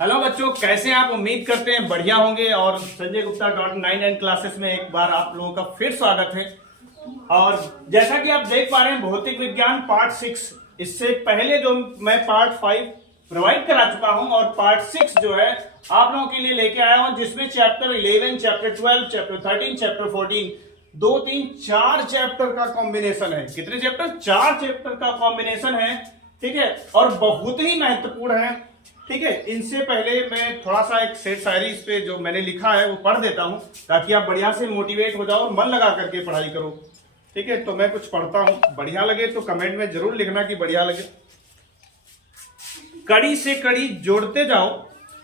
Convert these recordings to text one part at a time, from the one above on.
Hello बच्चों, कैसे हैं आप? उम्मीद करते हैं बढ़िया होंगे। और संजय गुप्ता .99 क्लासेस में एक बार आप लोगों का फिर स्वागत है। और जैसा कि आप देख पा रहे हैं, भौतिक विज्ञान पार्ट 6, इससे पहले जो मैं पार्ट 5 प्रोवाइड करा चुका हूं और पार्ट 6 जो है आप लोगों के लिए लेके आया हूं, जिसमें chapter 11, chapter 12, chapter 13, chapter 14 2, 3, 4 chapter का कॉम्बिनेशन है। कितने चैप्टर? 4 चैप्टर का कॉम्बिनेशन है, ठीक है। और बहुत ही महत्वपूर्ण है, ठीक है। इनसे पहले मैं थोड़ा सा एक शेर शायरी इस पे जो मैंने लिखा है वो पढ़ देता हूं, ताकि आप बढ़िया से मोटिवेट हो जाओ और मन लगा करके पढ़ाई करो, ठीक है। तो मैं कुछ पढ़ता हूं, बढ़िया लगे तो कमेंट में जरूर लिखना कि बढ़िया लगे। कड़ी से कड़ी जोड़ते जाओ,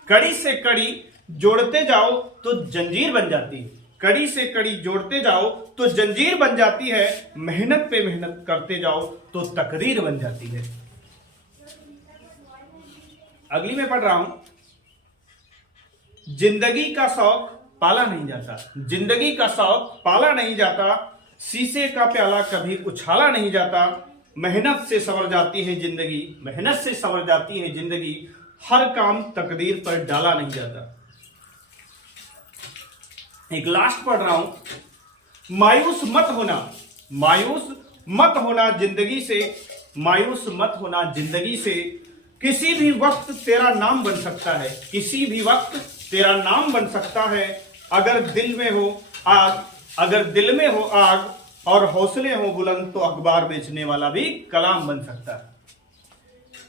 कड़ी से कड़ी जोड़ते जाओ तो जंजीर बन जाती है। कड़ी से कड़ी जोड़ते जाओ तो जंजीर बन जाती है। मेहनत पे मेहनत करते जाओ तो तकदीर बन जाती है। अगली में पढ़ रहा हूं, जिंदगी का शौक पाला नहीं जाता, जिंदगी का शौक पाला नहीं जाता, शीशे का प्याला कभी उछाला नहीं जाता। मेहनत से संवर जाती है जिंदगी, मेहनत से संवर जाती है जिंदगी, हर काम तकदीर पर डाला नहीं जाता। एक लास्ट पढ़ रहा हूं, मायूस मत होना, मायूस मत होना जिंदगी से, मायूस मत होना जिंदगी से, किसी भी वक्त तेरा नाम बन सकता है, किसी भी वक्त तेरा नाम बन सकता है। अगर दिल में हो आग, अगर दिल में हो आग और हौसले हो बुलंद तो अखबार बेचने वाला भी कलाम बन सकता है,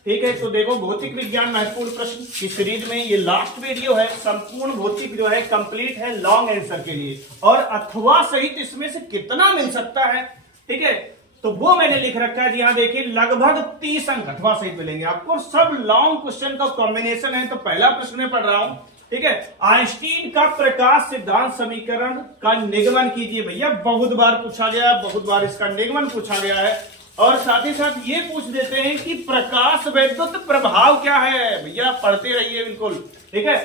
ठीक है। तो देखो, भौतिक विज्ञान महत्वपूर्ण प्रश्न की सीरीज में ये लास्ट वीडियो है। संपूर्ण भौतिक जो है कंप्लीट है लॉन्ग आंसर के लिए, और अथवा सहित इसमें से कितना मिल सकता है, ठीक है, तो वो मैंने लिख रखा है। जी हाँ, देखिए, लगभग 30 अंक अथवा सहित मिलेंगे आपको। सब लॉन्ग क्वेश्चन का कॉम्बिनेशन है। तो पहला प्रश्न में पढ़ रहा हूं, ठीक है। आइंस्टीन का प्रकाश सिद्धांत समीकरण का निगमन कीजिए। भैया बहुत बार पूछा गया, बहुत बार इसका निगमन पूछा गया है। और साथ ही साथ ये पूछ देते हैं कि प्रकाश वैद्युत प्रभाव क्या है। भैया पढ़ते रहिए बिल्कुल, ठीक है।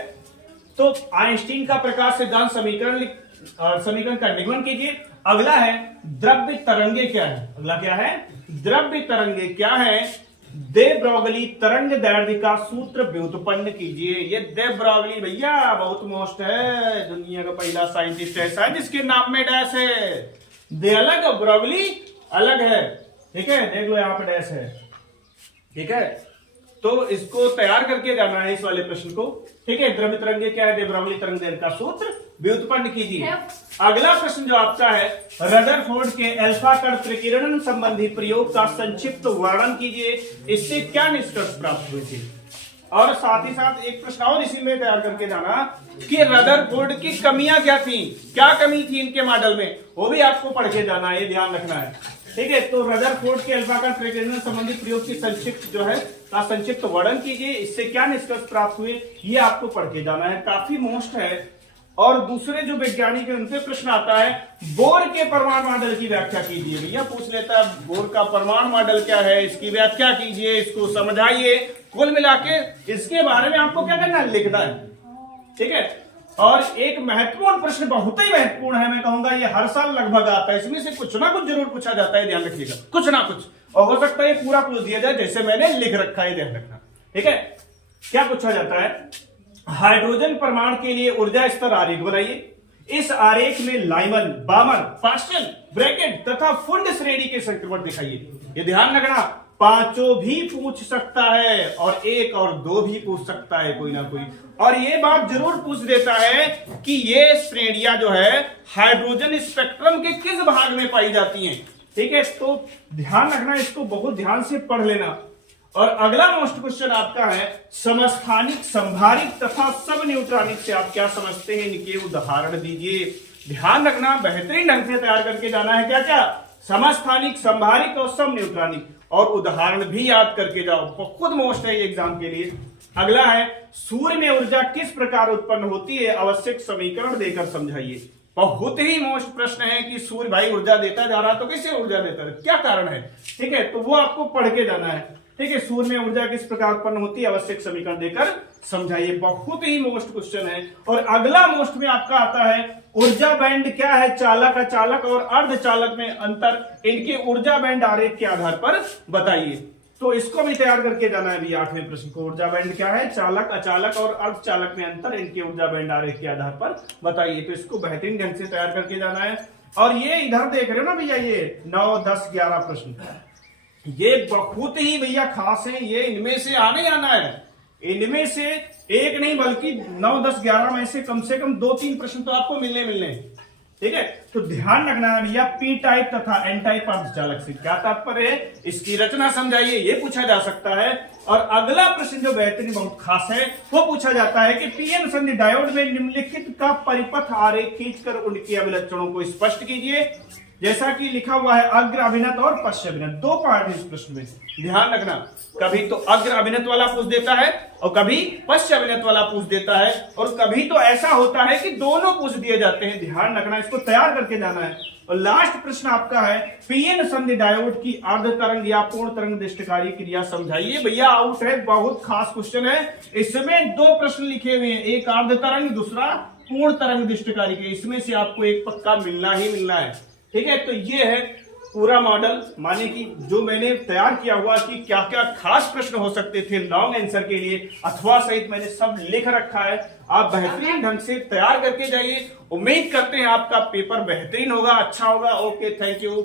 तो आइंस्टीन का प्रकाश सिद्धांत समीकरण का निगमन कीजिए। अगला है द्रव्य तरंगे क्या है। अगला क्या है? द्रव्य तरंगे क्या है? दे ब्रॉगली तरंग दैर्ध्य का सूत्र व्युत्पन्न कीजिए। ये दे ब्रॉगली भैया बहुत मोस्ट है, दुनिया का पहला साइंटिस्ट है जिसके नाम में डैश है। दे अलग, ब्रॉगली अलग है, ठीक है। देख लो यहाँ पे डैश है, ठीक है। तो इसको तैयार करके जाना है इस वाले प्रश्न को, ठीक है। द्रव्य तरंगे क्या है? दे ब्रॉगली तरंग दैर्ध्य का सूत्र व्युत्पन्न कीजिए। अगला प्रश्न जो आपका है, रदरफोर्ड के अल्फा कण प्रकीर्णन संबंधी प्रयोग का संक्षिप्त वर्णन कीजिए। इससे क्या निष्कर्ष प्राप्त हुए थे? और साथ ही साथ एक प्रश्न और इसी में तैयार करके जाना कि रदरफोर्ड की कमियां क्या थी, क्या कमी थी इनके मॉडल में, वो भी आपको पढ़ के जाना है, ये ध्यान रखना है, ठीक है। तो रदरफोर्ड के अल्फा कण प्रकीर्णन संबंधी प्रयोग की संक्षिप्त जो है का संक्षिप्त वर्णन कीजिए। इससे क्या निष्कर्ष प्राप्त हुए, ये आपको पढ़ के जाना है, काफी मोस्ट है। और दूसरे जो वैज्ञानिक है उनसे प्रश्न आता है, बोर के परमाणु मॉडल की व्याख्या कीजिए। भैया पूछ लेता है बोर का परमाणु मॉडल क्या है, इसकी व्याख्या कीजिए, इसको समझाइए। कुल मिला के इसके बारे में आपको क्या करना है? लिखना है, ठीक है। और एक महत्वपूर्ण प्रश्न, बहुत ही महत्वपूर्ण है, मैं कहूंगा ये हर साल लगभग आता है, इसमें से कुछ ना कुछ जरूर पूछा जाता है, ध्यान रखिएगा, कुछ ना कुछ। और हो सकता है ये पूरा पूछ दिया जाए जैसे मैंने लिख रखा है, ध्यान रखना, ठीक है। क्या पूछा जाता है? हाइड्रोजन परमाणु के लिए ऊर्जा स्तर आरेख बनाइए। इस आरेख में लाइमन, बामर, पास्कल, ब्रैकेट तथा फुंड श्रेणी के संक्रमण दिखाइए। ये ध्यान रखना, पांचों भी पूछ सकता है और एक और दो भी पूछ सकता है कोई ना कोई। और ये बात जरूर पूछ देता है कि ये श्रेणियां जो है हाइड्रोजन स्पेक्ट्रम के किस भाग में पाई जाती हैं, ठीक है। तो ध्यान रखना, इसको बहुत ध्यान से पढ़ लेना। और अगला मोस्ट क्वेश्चन आपका है, समस्थानिक, संभारिक तथा सब न्यूट्रॉनिक से आप क्या समझते हैं, इनके उदाहरण दीजिए। ध्यान रखना, बेहतरीन ढंग से तैयार करके जाना है। क्या क्या? समस्थानिक, संभारिक और सब न्यूट्रॉनिक, और उदाहरण भी याद करके जाओ, बहुत मोस्ट है ये एग्जाम के लिए। अगला है, सूर्य में ऊर्जा किस प्रकार उत्पन्न होती है, आवश्यक समीकरण देकर समझाइए। बहुत ही मोस्ट प्रश्न है कि सूर्य भाई ऊर्जा देता जा रहा तो कैसे ऊर्जा देता है, क्या कारण है, ठीक है। तो वो आपको पढ़ के जाना है, ठीक है। सूर्य में ऊर्जा किस प्रकार उत्पन्न होती है, आवश्यक समीकरण देकर समझाइए। बहुत ही मोस्ट क्वेश्चन है। और अगला मोस्ट में आपका आता है, ऊर्जा बैंड क्या है, चालक, अचालक और अर्धचालक में अंतर, इनके ऊर्जा बैंड आरेख के आधार पर बताइए। तो इसको भी तैयार करके जाना है भैया 8वें प्रश्न को। ऊर्जा बैंड क्या है, चालक, अचालक और अर्धचालक में अंतर, इनके ऊर्जा बैंड आरेख के आधार पर बताइए। तो इसको बेहतरीन ढंग से तैयार करके जाना है। और ये इधर देख रहे हो ना भैया, ये 9, 10, 11 प्रश्न, ये बहुत ही भैया खास है। ये इनमें से आने आना है, इनमें से एक नहीं बल्कि 9, 10, 11 में से कम 2-3 प्रश्न तो आपको मिलने। ठीक है, तो ध्यान रखना है भैया, पी टाइप तथा एन टाइप अर्धचालक से क्या तात्पर्य है, इसकी रचना समझाइए, ये पूछा जा सकता है। और अगला प्रश्न जो बेहतरीन बहुत खास है, वो पूछा जाता है कि पीएन संधि डायोड में निम्नलिखित का परिपथ आरेख खींचकर उनके अभिलक्षणों को स्पष्ट कीजिए। जैसा कि लिखा हुआ है अग्र अभिनत और पश्च अभिनत, 2 पार्ट है इस प्रश्न में, ध्यान रखना। कभी तो अग्र अभिनत वाला पूछ देता है और कभी पश्च अभिनत वाला पूछ देता है, और कभी तो ऐसा होता है कि दोनों पूछ दिए जाते हैं। ध्यान रखना, इसको तैयार करके जाना है। और लास्ट प्रश्न आपका है पीएन संधि डायोड की अर्ध तरंग या पूर्ण तरंग दृष्टिकारी क्रिया समझाइए। भैया आउट है, बहुत खास क्वेश्चन है। इसमें 2 प्रश्न लिखे हुए हैं, एक अर्ध तरंग, दूसरा पूर्ण तरंग दृष्टिकारी के। इसमें से आपको एक पक्का मिलना ही मिलना है। ठीक है, तो ये है पूरा मॉडल, माने कि जो मैंने तैयार किया हुआ कि क्या क्या खास प्रश्न हो सकते थे लॉन्ग आंसर के लिए, अथवा सहित मैंने सब लिख रखा है। आप बेहतरीन ढंग से तैयार करके जाइए। उम्मीद करते हैं आपका पेपर बेहतरीन होगा, अच्छा होगा। Okay, thank you.